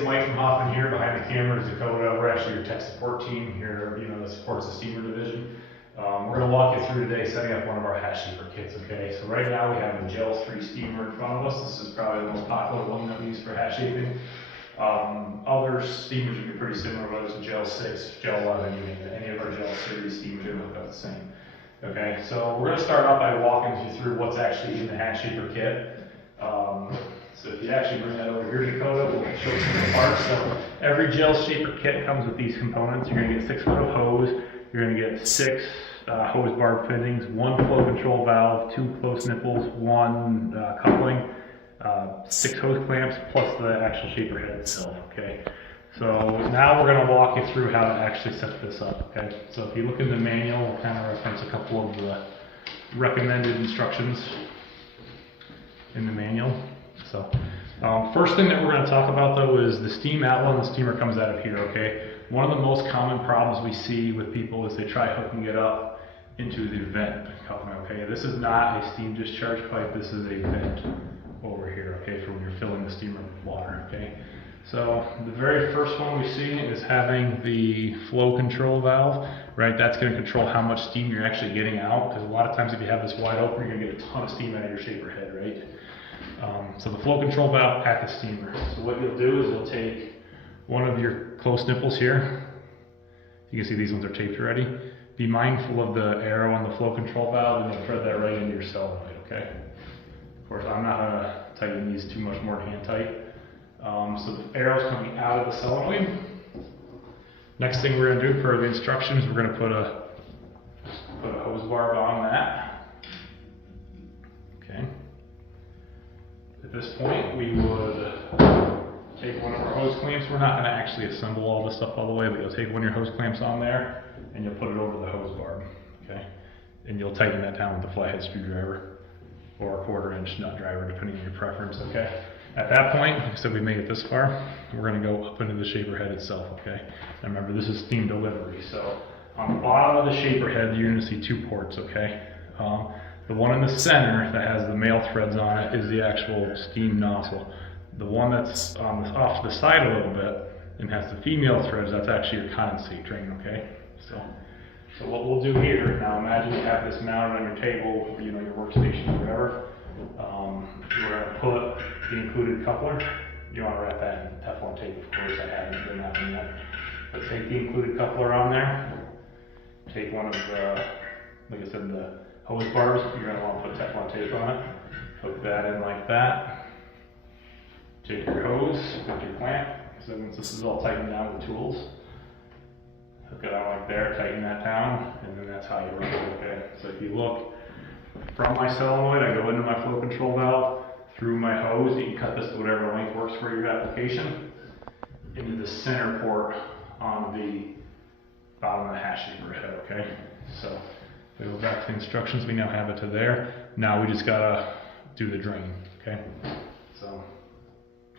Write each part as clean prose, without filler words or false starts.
it's Mike from Hoffman here. Behind the camera is Dakota. We're actually your tech support team here, that supports the steamer division. We're going to walk you through today setting up one of our hatch shaper kits, okay? So right now we have a gel 3 steamer in front of us. This is probably the most popular one that we use for hatch shaping. Other steamers would be pretty similar, whether it's a gel 6, gel 11, you name it. Any of our gel series steamers are going to look about the same. Okay, so we're going to start off by walking you through what's actually in the hatch shaper kit. So if you actually bring that over here, Dakota, we'll show you some parts. So every gel shaper kit comes with these components. You're going to get 6 foot of hose. You're going to get 6 hose barb fittings, 1 flow control valve, 2 close nipples, 1 coupling, 6 hose clamps, plus the actual shaper head itself. Okay. So now we're going to walk you through how to actually set this up. Okay. So if you look in the manual, we'll kind of reference a couple of the recommended instructions in the manual. So first thing that we're going to talk about though is the steam outlet. The steamer comes out of here, okay? One of the most common problems we see with people is they try hooking it up into the vent, okay? This is not a steam discharge pipe, this is a vent over here, okay, for when you're filling the steamer with water, okay? So the very first one we see is having the flow control valve, right? That's going to control how much steam you're actually getting out, because a lot of times if you have this wide open, you're going to get a ton of steam out of your shaper head, right? So the flow control valve at the steamer. So what you'll do is you'll take one of your close nipples here. You can see these ones are taped already. Be mindful of the arrow on the flow control valve and then thread that right into your solenoid, okay? Of course, I'm not going to tighten these too much more than hand tight. So the arrow's coming out of the solenoid. Next thing we're going to do for the instructions, we're going to put a hose barb on that. Okay. At this point, we would take one of our hose clamps. We're not going to actually assemble all this stuff all the way, but you'll take one of your hose clamps on there and you'll put it over the hose barb, okay? And you'll tighten that down with a flathead screwdriver or a 1/4 inch nut driver, depending on your preference, okay? At that point, like I said, we made it this far. We're going to go up into the shaper head itself, okay? And remember, this is steam delivery, so on the bottom of the shaper head, you're going to see 2 ports, okay? The one in the center that has the male threads on it is the actual steam nozzle. The one that's off to the side a little bit and has the female threads, that's actually your condensate drain, okay? So what we'll do here, now imagine you have this mounted on your table, your workstation or whatever. We're going to put the included coupler. You want to wrap that in Teflon tape, of course. I haven't done that one yet. But take the included coupler on there. Take one of the, like I said, the hose barbs. You're going to want to put Teflon tape on it. Hook that in like that. Take your hose with your clamp. So once this is all tightened down with tools, hook it on like there, tighten that down, and then that's how you run it, okay? So if you look from my solenoid, I go into my flow control valve, through my hose, you can cut this to whatever length works for your application, into the center port on the bottom of the hatch shaper head, okay? So if we go back to the instructions, we now have it to there. Now we just gotta do the drain, okay? So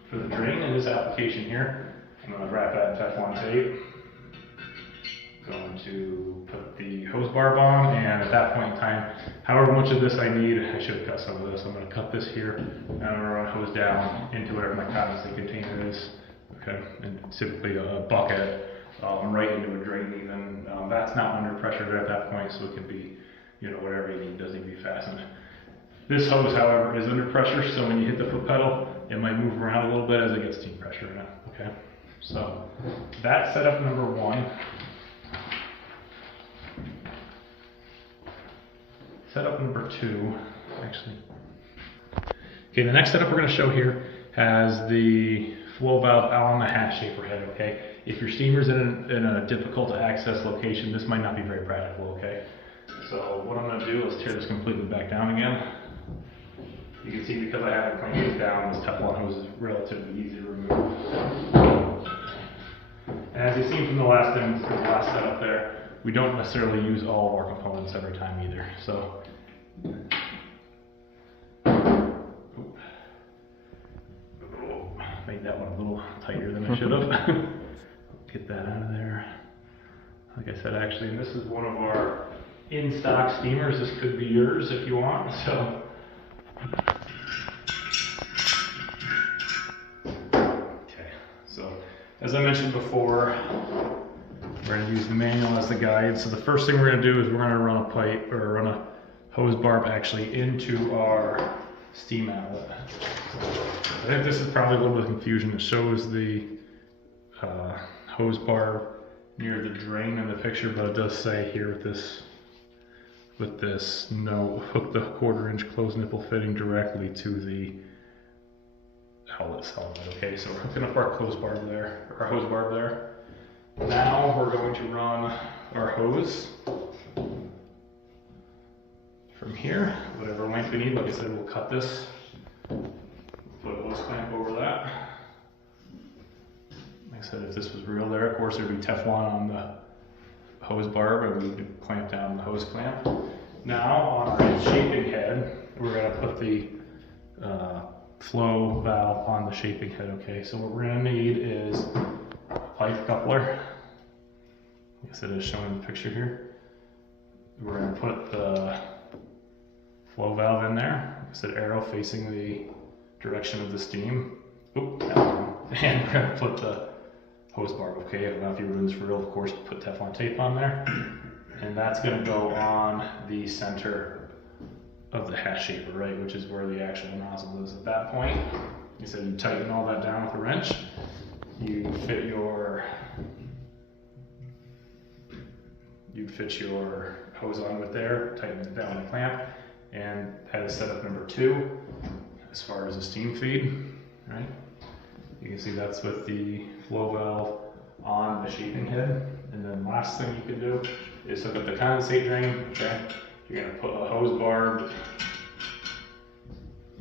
for the drain in this application here, I'm going to wrap that in Teflon tape. Going to put the hose barb on, and at that point in time, however much of this I need, I should have cut some of this. I'm going to cut this here, and I'm going to run a hose down into whatever my condensate container is, okay? And typically a bucket, right into a drain even. That's not under pressure there at that point, so it can be, whatever you need, doesn't need to be fastened. This hose, however, is under pressure, so when you hit the foot pedal, it might move around a little bit as it gets steam pressure in it, okay? So that's setup number 1. Setup number 2, actually. Okay, the next setup we're going to show here has the flow valve out on the hatch shaper head, okay? If your steamer's in a difficult to access location, this might not be very practical, okay? So what I'm going to do is tear this completely back down again. You can see because I haven't clamped it down, this Teflon hose is relatively easy to remove. And as you've seen from the last setup there, we don't necessarily use all of our components every time either. So, made that one a little tighter than I should have. Get that out of there. Like I said, actually, and this is one of our in-stock steamers. This could be yours if you want. So, okay. So As I mentioned before, we're going to use the manual as the guide. So the first thing we're going to do is we're going to run a pipe, or run a hose barb actually into our steam outlet. I think this is probably a little bit of confusion. It shows the hose barb near the drain in the picture, but it does say here with this note, hook the 1/4 inch closed nipple fitting directly to the outlet solenoid. Okay, so we're hooking up our closed barb there, our hose barb there. Now we're going to run our hose from here, whatever length we need. Like I said, we'll cut this, put a hose clamp over that. Like I said, if this was real there, of course, there'd be Teflon on the hose barb, and we could clamp down the hose clamp. Now, on our shaping head, we're going to put the flow valve on the shaping head. Okay, so what we're going to need is a pipe coupler. Like I said, it's shown in the picture here. We're going to put the flow valve in there. Like I said, arrow facing the direction of the steam. Oop, and we're going to put the hose barb. Okay, I don't know if you were doing this for real, of course, put Teflon tape on there. And that's going to go on the center of the hatch shaper, right, which is where the actual nozzle is. At that point, you said you tighten all that down with a wrench. You'd fit your hose on with there, tighten it down the clamp, and that is setup number 2 as far as the steam feed, right? You can see that's with the flow valve on the shaping head. And then last thing you can do is hook up the condensate drain. Okay, you're going to put a hose barb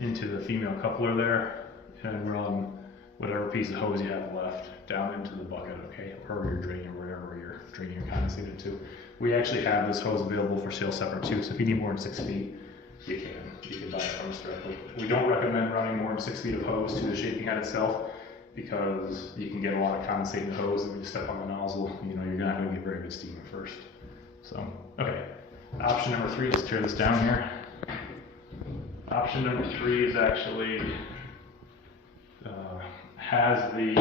into the female coupler there and run whatever piece of hose you have left down into the bucket, okay, or your drain, or wherever you're draining your condensate to. We actually have this hose available for sale separate too, so if you need more than 6 feet, you can buy a hose directly. We don't recommend running more than 6 feet of hose to the shaping head itself, because you can get a lot of condensate in the hose, and when you step on the nozzle, you know, you're not going to get very good steam at first. So, okay. Option number 3, let's tear this down here. Option number 3 is actually has the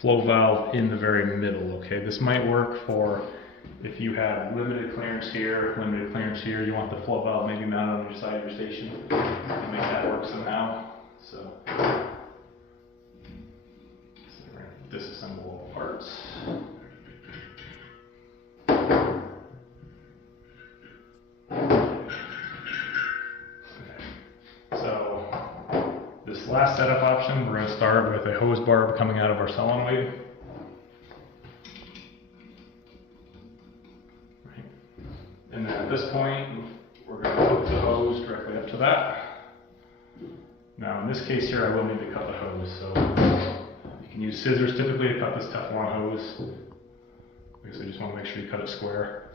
flow valve in the very middle. Okay, this might work for if you have limited clearance here, you want the flow valve maybe mounted on your side of your station. You can make that work somehow. So we're going to disassemble all the parts. This last setup option, we're going to start with a hose barb coming out of our solenoid. Right. And then at this point, we're going to hook the hose directly up to that. Now in this case here, I will need to cut the hose, so you can use scissors typically to cut this Teflon hose, because I just want to make sure you cut it square.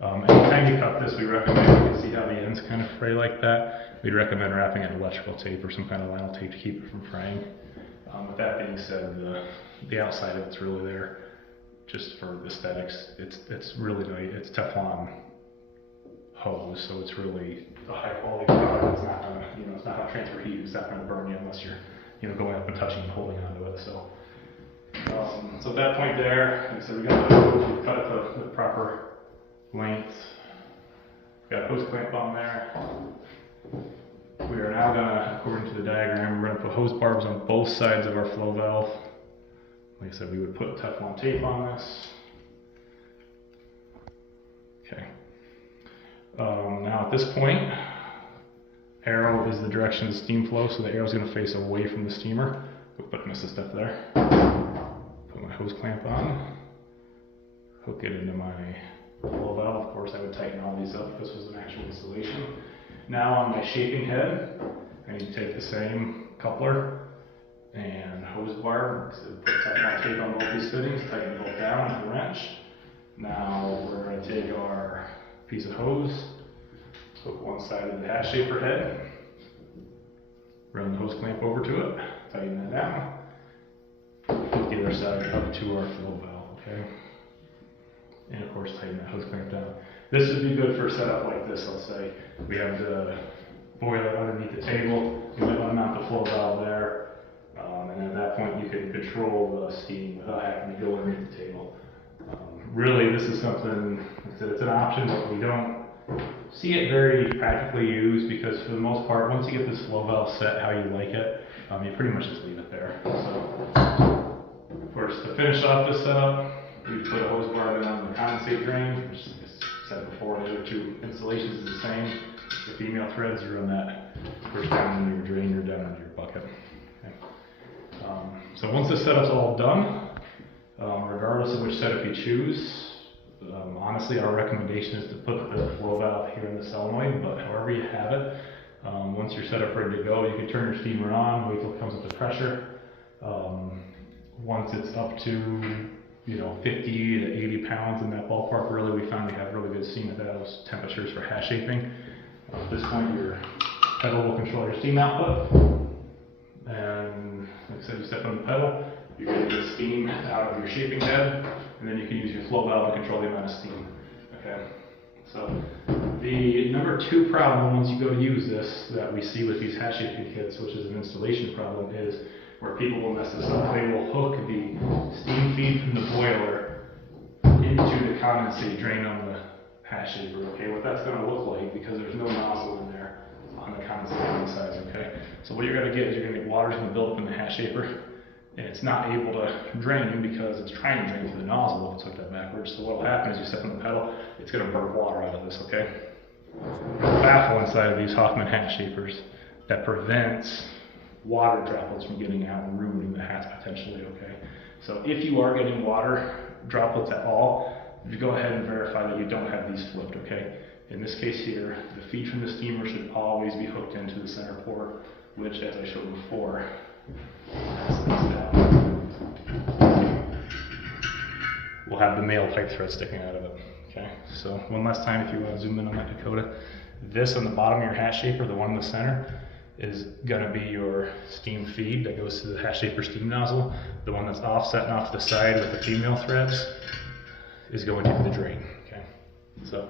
Anytime you cut this, we recommend, you can see how the ends kind of fray like that. We'd recommend wrapping it in electrical tape or some kind of vinyl tape to keep it from fraying. With that being said, the outside of it's really there just for aesthetics. It's really nice. It's Teflon hose, so it's really a high quality product. It's not gonna, it's not gonna transfer heat. It's not gonna burn you unless you're, going up and touching and holding onto it. So at that point there, like I said, we got the hose. We cut it the proper length. Got a hose clamp on there. We are now gonna, according to the diagram, we're gonna put hose barbs on both sides of our flow valve. Like I said, we would put Teflon tape on this. Okay. Now at this point, arrow is the direction of the steam flow, so the arrow is going to face away from the steamer. But miss a step there. Put my hose clamp on, hook it into my flow valve. Of course, I would tighten all these up if this was an actual installation. Now on my shaping head, I need to take the same coupler and hose barb, so put Teflon tape on both these fittings, tighten both down with a wrench. Now we're going to take our piece of hose, hook one side of the hatch shaper head, run the hose clamp over to it, tighten that down, hook the other side up to our flow valve, okay? And of course tighten that hose clamp down. This would be good for a setup like this, let's say. We have the boiler underneath the table, you might want to mount the flow valve there. And at that point, you can control the steam without having to go underneath the table. Really, this is something, it's an option, but we don't see it very practically used because for the most part, once you get this flow valve set how you like it, you pretty much just leave it there. So, of course, to finish off this setup, we put a hose bar in on the condensate drain, which, as I said before, the other two installations is the same. The female threads, you run that first down into your drain, you're down into your bucket. Okay. So once this setup's all done, regardless of which setup you choose, honestly, our recommendation is to put the flow valve here in the solenoid, but however you have it, once you're set up ready to go, you can turn your steamer on, wait till it comes up to pressure. Once it's up to 50 to 80 pounds in that ballpark, really, we found we have really good steam at those temperatures for hash shaping. At this point, your pedal will control your steam output, and like I said, you step on the pedal, you're getting the steam out of your shaping bed, and then you can use your flow valve to control the amount of steam. Okay. So the number 2 problem once you go to use this that we see with these hash shaping kits, which is an installation problem, is where people will mess this up. They will hook the steam feed from the boiler into the condensate drain on the hash shaper. Okay, what that's going to look like, because there's no nozzle in there on the condensate on the sides. Okay, so what you're going to get is you're going to get water's going to build up in the hash shaper, and it's not able to drain because it's trying to drain through the nozzle if it's hooked up backwards. So what will happen is you step on the pedal, it's going to burp water out of this. Okay, there's a baffle inside of these Hoffman hash shapers that prevents water droplets from getting out and ruining the hats potentially. Okay, so if you are getting water droplets at all, you go ahead and verify that you don't have these flipped. Okay, in this case here, the feed from the steamer should always be hooked into the center port, which, as I showed before, we'll have the male pipe thread sticking out of it. Okay, so one last time, if you want to zoom in on that, Dakota, this on the bottom of your hash shaper, the one in the center, is going to be your steam feed that goes to the hash shaper steam nozzle. The one that's offset and off to the side with the female threads is going into the drain. Okay, so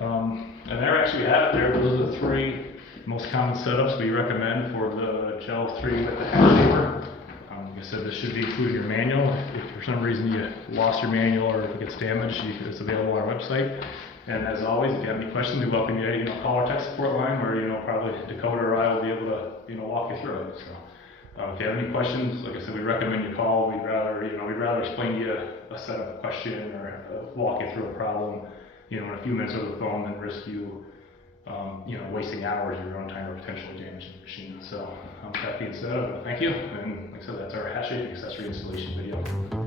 and there actually have it there. Those are the 3 most common setups we recommend for the Gel 3 with the hash shaper. Like I said, this should be included in your manual. If for some reason you lost your manual or if it gets damaged, it's available on our website. And as always, if you have any questions, we welcome you to call our tech support line, where probably Dakota or I will be able to walk you through it. So if you have any questions, like I said, we recommend you call. We'd rather explain to you a setup question or walk you through a problem in a few minutes over the phone than risk you wasting hours of your own time or potentially damaging the machine. So with that being said, thank you. And like I said, that's our hash shaping accessory installation video.